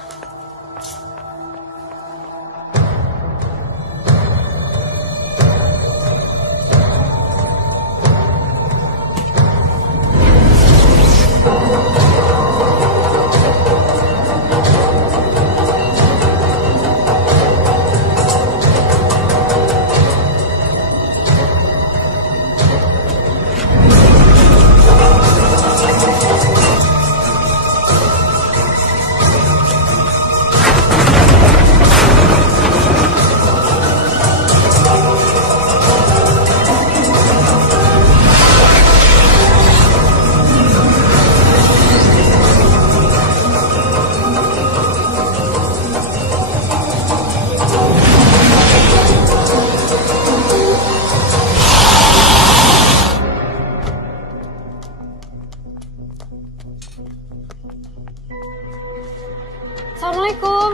Assalamualaikum.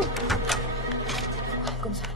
Waalaikumsalam.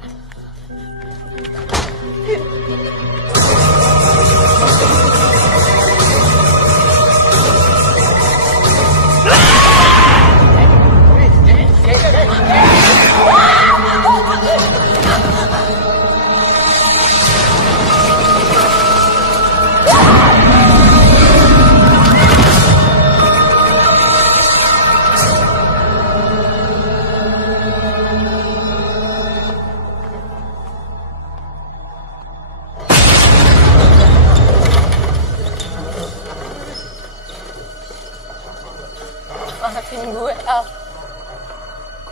Maafin gue, Al.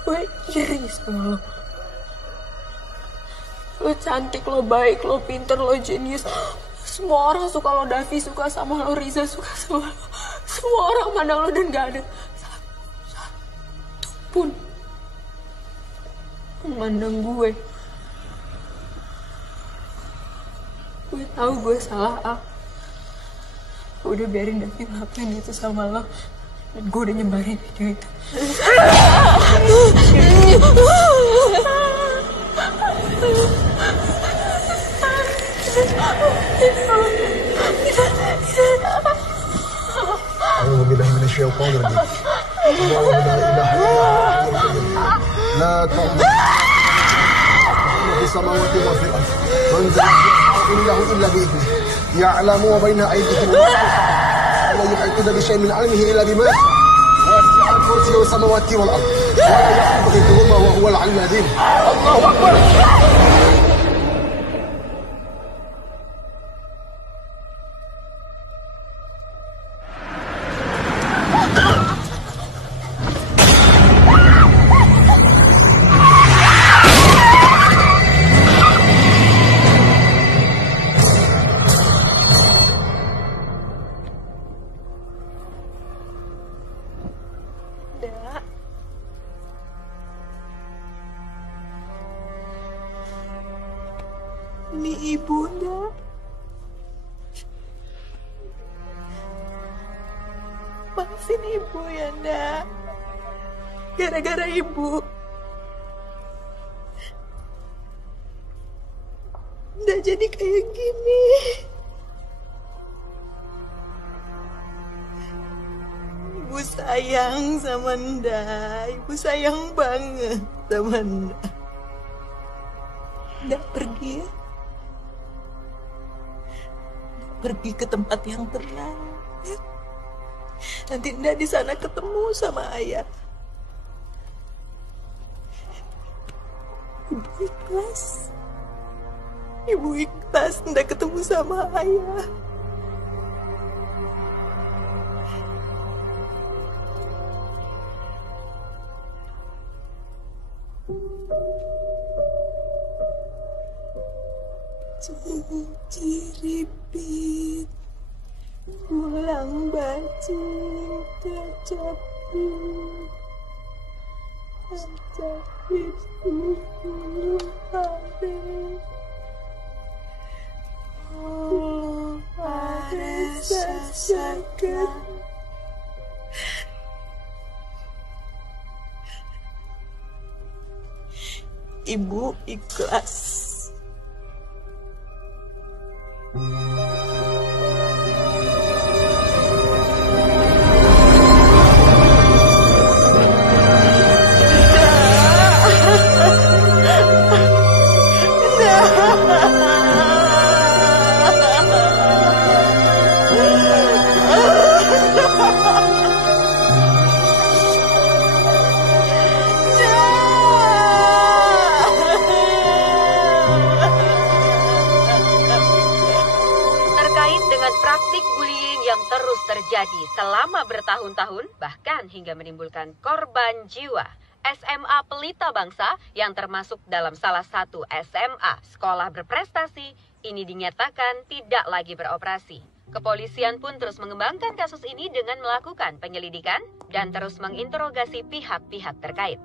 Gue iri sama lo. Lo cantik, lo baik, lo pinter, lo jenius. Semua orang suka lo, Davi suka sama lo, Riza suka sama lo. Semua orang mandang lo dan gak ada satu pun memandang gue. Gue tahu gue salah, Al. Gue udah biarin Davi ngelakuin itu sama lo. Dan gue udah nyebarin video itu. A'udzubillahi minasyaitonir rajim. Allahu la ilaha illa la ta'budu fis samawati wa fil ardh. Man zallahu illa bihi. Ya'lamu wa baina aydihim wa la yuhituna bi shay'in min 'ilmihi illa bima wasi'a كرسيه السماوات والأرض ولا يحوطه حفظهما وهو العلي العظيم. الله أكبر. Dak. Ini ibu, Dak. Maafin ibu ya, Dak. Gara-gara ibu. Ndak jadi kayak gini. Ibu sayang sama Nda. Ibu sayang banget sama Nda. Nda pergi ya. Nda pergi ke tempat yang tenang. Ya. Nanti Nda di sana ketemu sama ayah. Ibu ikhlas. Ibu ikhlas Nda ketemu sama ayah. Ciripit ulang bacin kacapit kacapit dulu pare oh pare sasakan ibu ikhlas. Terkait dengan praktik bullying yang terus terjadi selama bertahun-tahun, bahkan hingga menimbulkan korban jiwa, SMA Pelita Bangsa yang termasuk dalam salah satu SMA sekolah berprestasi ini dinyatakan tidak lagi beroperasi. Kepolisian pun terus mengembangkan kasus ini dengan melakukan penyelidikan dan terus menginterogasi pihak-pihak terkait.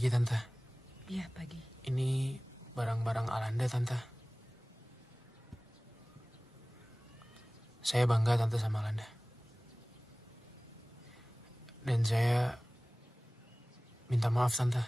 Pagi, Tante. Iya, pagi. Ini barang-barang Alanda, Tante. Saya bangga, Tante, sama Alanda. Dan saya minta maaf, Tante.